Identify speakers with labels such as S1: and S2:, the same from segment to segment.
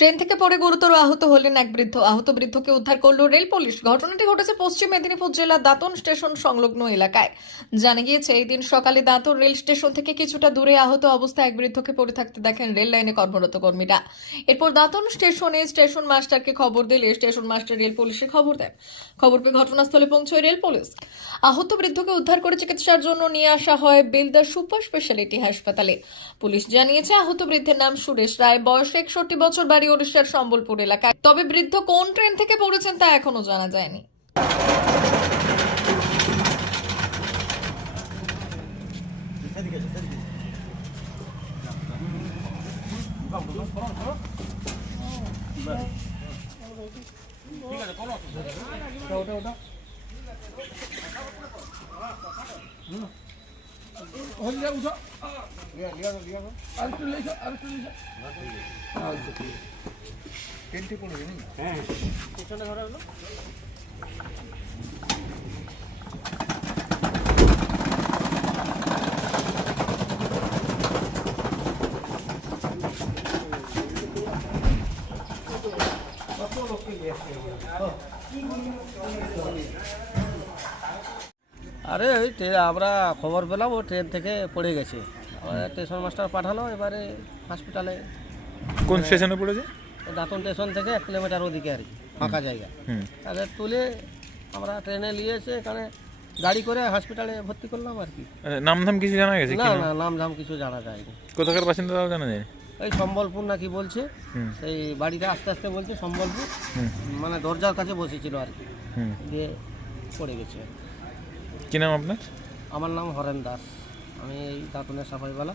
S1: Train থেকে পড়ে গুরুতর আহত হলেন এক বৃদ্ধ। আহত বৃদ্ধকে উদ্ধার করল রেল পুলিশ। ঘটনাটি ঘটেছে পশ্চিম মেদিনীপুর জেলার দাঁতন স্টেশন সংলগ্ন এলাকায়। জানা গিয়েছে, এই দিন সকালে দাঁতন রেল স্টেশন থেকে কিছুটা দূরে আহত অবস্থায় এক বৃদ্ধকে পড়ে থাকতে দেখেন রেল লাইনে কর্মরত কর্মীরা। এরপর দাঁতন স্টেশনে স্টেশন মাস্টারকে খবর দিলে স্টেশন মাস্টার রেল পুলিশে খবর দেন। খবর পেয়ে ঘটনাস্থলে পৌঁছয় রেল পুলিশ। আহত বৃদ্ধকে উদ্ধার করে চিকিৎসার জন্য নিয়ে আসা হয় বেলদা সুপার স্পেশালিটি হাসপাতালে। পুলিশ জানিয়েছে, আহত বৃদ্ধের নাম সুরেশ রায়। বয়স একষট্টি বছর, বাড়ি ওড়িশার সম্বলপুর এলাকায়। তবে বৃদ্ধ কোন ট্রেন থেকে পড়েছেন তা এখনও জানা যায়নি।
S2: আরে ওই ট্রেন আমরা খবর পেলাম ও ট্রেন থেকে পড়ে গেছে। স্টেশন মাস্টার পাঠালো এবারে হসপিটালে
S3: কোন স্টেশনে পড়েছে?
S2: দাঁতন স্টেশন থেকে এক কিলোমিটার ওদিকে আর কি ফাঁকা জায়গা। তাদের তুলে আমরা ট্রেনে নিয়ে এসে এখানে গাড়ি করে হসপিটালে ভর্তি করলাম আর কি।
S3: নাম ধাম কিছু জানা গেছে
S2: না না নাম ধাম কিছু জানা যায়নি।
S3: কোথাকার বাসিন্দা তাও জানা যায়?
S2: ওই সম্বলপুর নাকি বলছে সেই বাড়িটা আস্তে আস্তে বলছে সম্বলপুর। মানে দরজার কাছে বসেছিল আর কি দিয়ে পড়ে গেছে।
S3: কি নাম আপনার?
S2: আমার নাম হরেন দাস। আমি এই দাঁতনের সাফাইওয়ালা।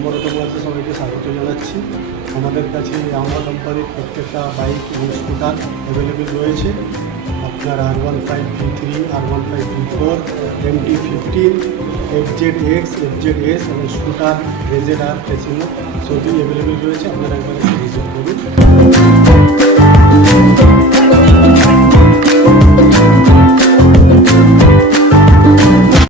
S4: অমরত বলতে সবাইকে স্বাগত জানাচ্ছি। আমাদের কাছে আমরা কোম্পানির প্রত্যেকটা বাইক এবং স্কুটার অ্যাভেলেবেল রয়েছে। আপনার R one five V three R one five V four M T fifteen F Z X F Z S এবং স্কুটার রেজেড আর ফেসিনো সবই অ্যাভেলেবেল রয়েছে। আপনারা একবার এসে